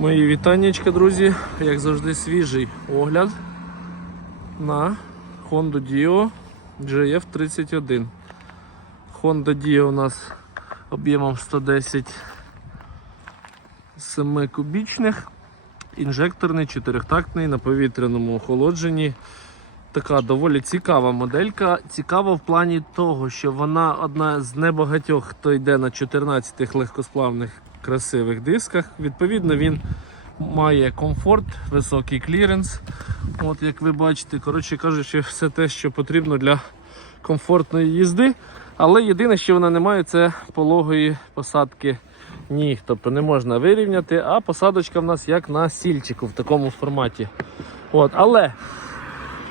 Мої вітаннячка, друзі. Як завжди, свіжий огляд на Honda Dio GF31. Honda Dio у нас об'ємом 110 7 кубічних, інжекторний, чотирьохтактний на повітряному охолодженні. Така доволі цікава моделька. Цікава в плані того, що вона одна з небагатьох, хто йде на 14 легкосплавних красивих дисках. Відповідно, він має комфорт, високий кліренс. От як ви бачите, коротше кажучи, все те, що потрібно для комфортної їзди. Але єдине, що вона не має, це пологої посадки ніг. Тобто не можна вирівняти, а посадочка в нас як на сільчику в такому форматі. От, але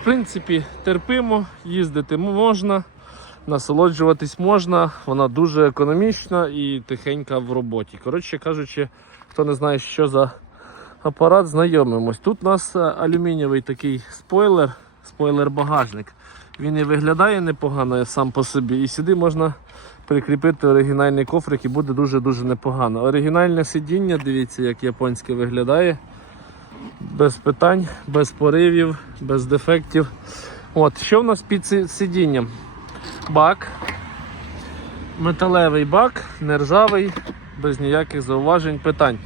в принципі, терпимо, їздити можна, насолоджуватись можна, вона дуже економічна і тихенька в роботі. Коротше кажучи, хто не знає, що за апарат, знайомимось. Тут у нас е, алюмінієвий такий спойлер, спойлер-багажник. Він і виглядає непогано сам по собі. І сюди можна прикріпити оригінальний кофрик і буде дуже-дуже непогано. Оригінальне сидіння, дивіться, як японське виглядає без питань, без поривів, без дефектів. От, Що в нас під сидінням? Бак. Металевий бак, нержавий, без ніяких зауважень, питань.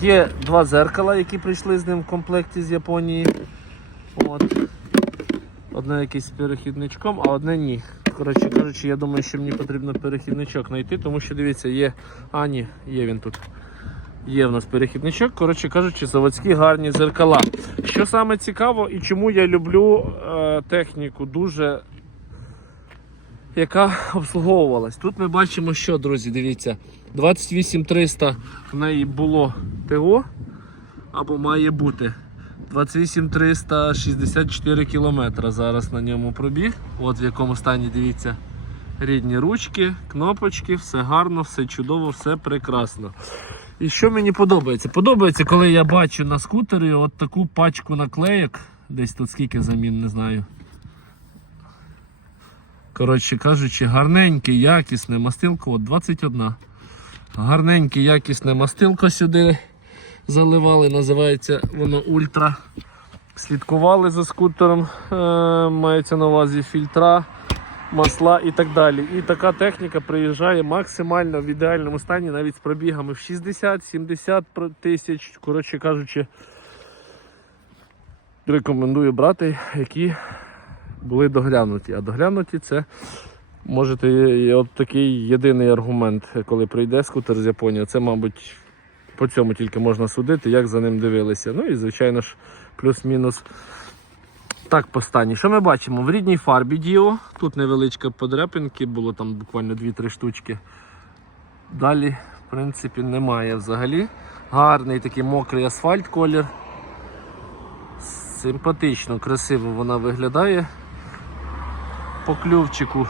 Є два зеркала, які прийшли з ним в комплекті з Японії. От. Одне якесь перехідничком, а одне ні. Коротше кажучи, я думаю, що мені потрібно перехідничок знайти, тому що дивіться, є. А, ні, є він тут. Є в нас перехідничок, коротше кажучи, заводські гарні зеркала. Що саме цікаво і чому я люблю е, техніку дуже, яка обслуговувалась. Тут ми бачимо, що, друзі, дивіться, 28300 в неї було ТО або має бути. 28364 кілометра зараз на ньому пробіг. От в якому стані дивіться. Рідні ручки, кнопочки, все гарно, все чудово, все прекрасно. І що мені подобається? Подобається, коли я бачу на скутері от таку пачку наклеїк. Десь тут скільки замін, не знаю. Коротше кажучи, гарненьке, якісне мастилко, от 21. Гарненьке, якісне мастилко сюди заливали, називається воно Ультра. Слідкували за скутером, е, мається на увазі фільтра, масла і так далі. І така техніка приїжджає максимально в ідеальному стані, навіть з пробігами в 60-70 тисяч. Коротше кажучи, рекомендую брати, які були доглянуті. А доглянуті це можете і от такий єдиний аргумент, коли прийде скутер з Японії. Це, мабуть, по цьому тільки можна судити, як за ним дивилися. Ну і, звичайно ж, плюс-мінус так по. Що ми бачимо? В рідній фарбі Діо. Тут невеличка подряпинки, було там буквально 2-3 штучки. Далі, в принципі, немає взагалі. Гарний такий мокрий асфальт колір. Симпатично, красиво вона виглядає. По клювчику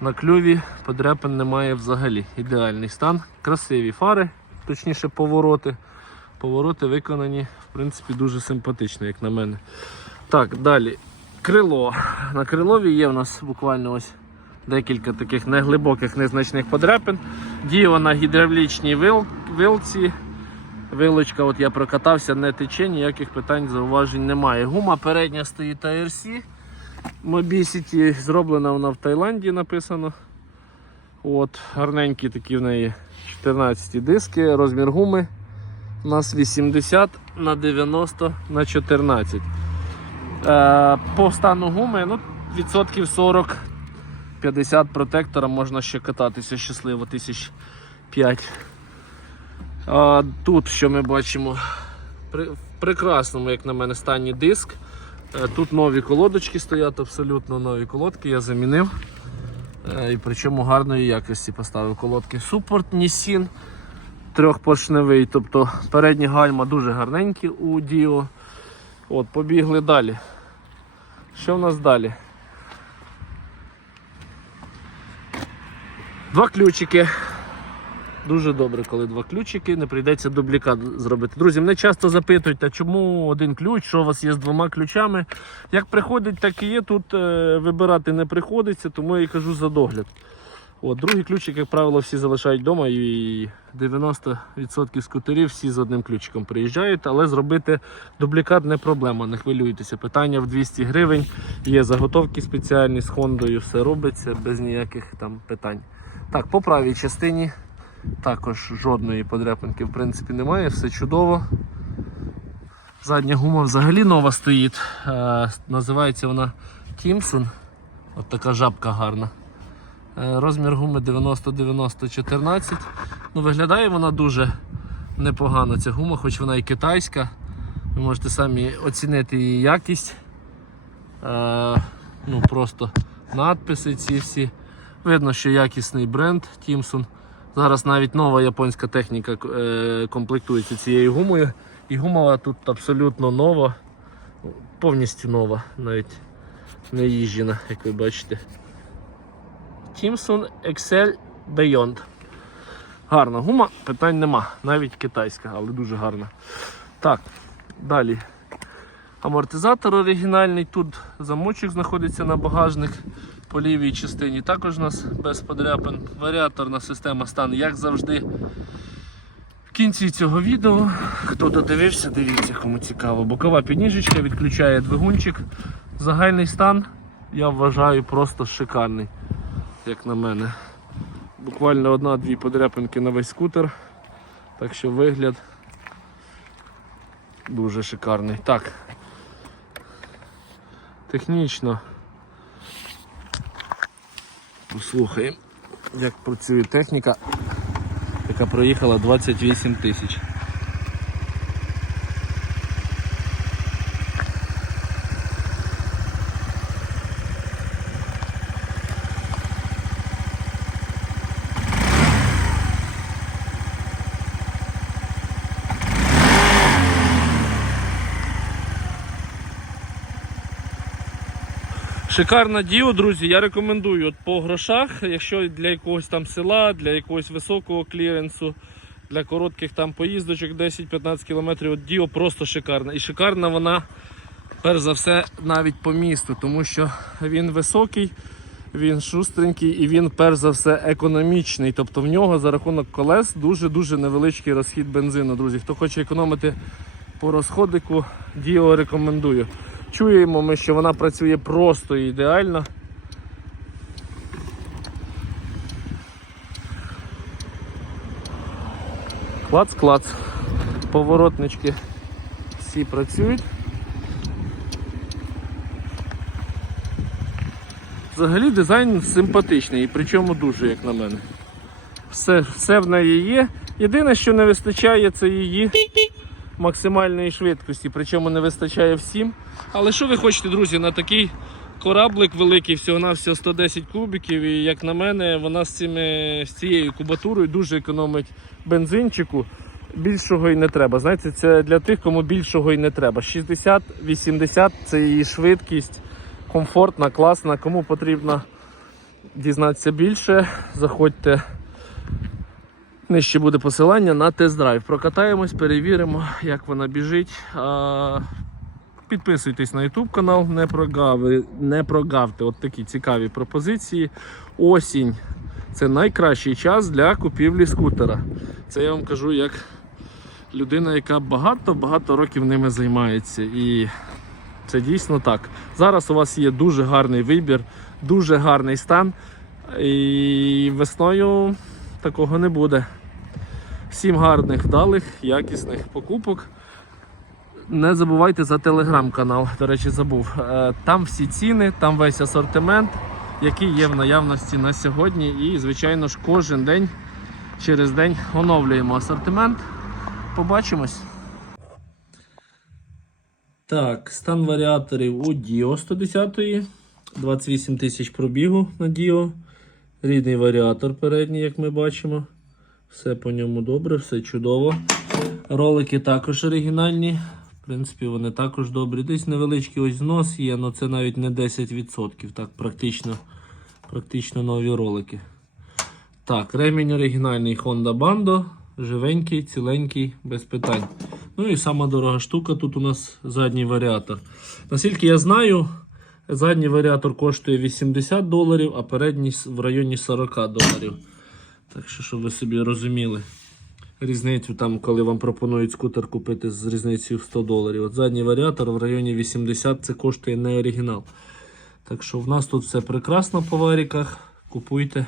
на клюві подряпин немає взагалі. Ідеальний стан. Красиві фари, точніше повороти. Повороти виконані, в принципі, дуже симпатично, як на мене. Так, далі. Крило. На крилові є в нас буквально ось декілька таких неглибоких, незначних подряпин. Діє на гідравлічній вил... вилці. Вилочка, от я прокатався, не тече, ніяких питань, зауважень немає. Гума передня стоїть ARC. Mobicity зроблена вона в Таїланді написано. От, Гарненькі такі в неї 14 диски, розмір гуми у нас 80 на 90 на 14. Е, по стану гуми ну, відсотків 40-50 протектора можна ще кататися щасливо, тисяч 5. А, тут що ми бачимо? При, в прекрасному, як на мене, стані диск. Е, Тут нові колодочки стоять, абсолютно нові колодки, я замінив. Е, І причому гарної якості поставив колодки. Супорт Nissin трьохпоршневий, тобто передні гальма дуже гарненькі у Dio. От, побігли далі. Що в нас далі? Два ключики. Дуже добре, коли два ключики, не прийдеться дублікат зробити. Друзі, мене часто запитують, а чому один ключ, що у вас є з двома ключами. Як приходить, так і є. Тут е, вибирати не приходиться, тому я і кажу за догляд. От, другий ключик, як правило, всі залишають вдома і 90% скутерів всі з одним ключиком приїжджають, але зробити дублікат не проблема, не хвилюйтеся. Питання в 200 гривень, є заготовки спеціальні з Хондою, все робиться без ніяких там питань. Так, по правій частині також жодної подряпинки в принципі немає, все чудово. Задня гума взагалі нова стоїть. Е, називається вона Тімсон. От така жабка гарна. Е, Розмір гуми 90-90-14. Ну, виглядає вона дуже непогано. Ця гума, хоч вона і китайська. Ви можете самі оцінити її якість. Е, ну, просто надписи ці всі. Видно, що якісний бренд Тімсон. Зараз навіть нова японська техніка е, комплектується цією гумою. І гума тут абсолютно нова, повністю нова, навіть не їжджена, як ви бачите. Timson Excel Beyond. Гарна гума, питань нема. Навіть китайська, але дуже гарна. Так, далі. Амортизатор оригінальний. Тут замочок знаходиться на багажник по лівій частині. Також у нас без подряпин. Варіаторна система стане, як завжди. В кінці цього відео, хто додивився, дивіться, кому цікаво. Бокова підніжечка відключає двигунчик. Загальний стан, я вважаю, просто шикарний, як на мене. Буквально одна-дві подряпинки на весь скутер. Так що вигляд дуже шикарний. Так. Технічно. Послухаємо, як працює техніка яка проїхала 28 тисяч. Шикарна діо, друзі, я рекомендую от по грошах, якщо для якогось там села, для якогось високого кліренсу, для коротких там поїздочок 10-15 км, от діо просто шикарна. І шикарна вона, перш за все, навіть по місту, тому що він високий, він шустренький і він, перш за все, економічний. Тобто в нього за рахунок колес дуже-дуже невеличкий розхід бензину, друзі. Хто хоче економити по розходику, діо рекомендую. Чуємо ми, що вона працює просто і ідеально. Клац-клац. Поворотнички всі працюють. Взагалі дизайн симпатичний і причому дуже, як на мене. Все, все в неї є. Єдине, що не вистачає, це її максимальної швидкості, причому не вистачає всім. Але що ви хочете, друзі, на такий кораблик великий, всього-навсього 110 кубиків, і як на мене, вона з, цими, з цією кубатурою дуже економить бензинчику. Більшого і не треба. Знаєте, це для тих, кому більшого і не треба. 60-80 це її швидкість, комфортна, класна. Кому потрібно дізнатися більше, заходьте. Нижче буде посилання на тест-драйв. Прокатаємось, перевіримо, як вона біжить. Підписуйтесь на YouTube канал, не прогави, не прогавте от такі цікаві пропозиції. Осінь це найкращий час для купівлі скутера. Це я вам кажу як людина, яка багато-багато років ними займається. І це дійсно так. Зараз у вас є дуже гарний вибір, дуже гарний стан. І весною такого не буде. Всім гарних, вдалих, якісних покупок. Не забувайте за телеграм-канал, до речі, забув. Е, Там всі ціни, там весь асортимент, який є в наявності на сьогодні. І, звичайно ж, кожен день через день оновлюємо асортимент. Побачимось. Так, стан варіаторів у Діо 110 28 тисяч пробігу на Діо. Рідний варіатор передній, як ми бачимо. Все по ньому добре, все чудово. Ролики також оригінальні. В принципі, вони також добрі. Десь невеличкий ось знос є, але це навіть не 10%. Так, практично, практично нові ролики. Так, ремінь оригінальний Honda Bando. Живенький, ціленький, без питань. Ну і сама дорога штука тут у нас задній варіатор. Наскільки я знаю, Задній варіатор коштує 80 доларів, а передній в районі 40 доларів. Так що, щоб ви собі розуміли різницю, там, коли вам пропонують скутер купити з різницею в 100 доларів. От задній варіатор в районі 80 це коштує не оригінал. Так що в нас тут все прекрасно по варіках. Купуйте.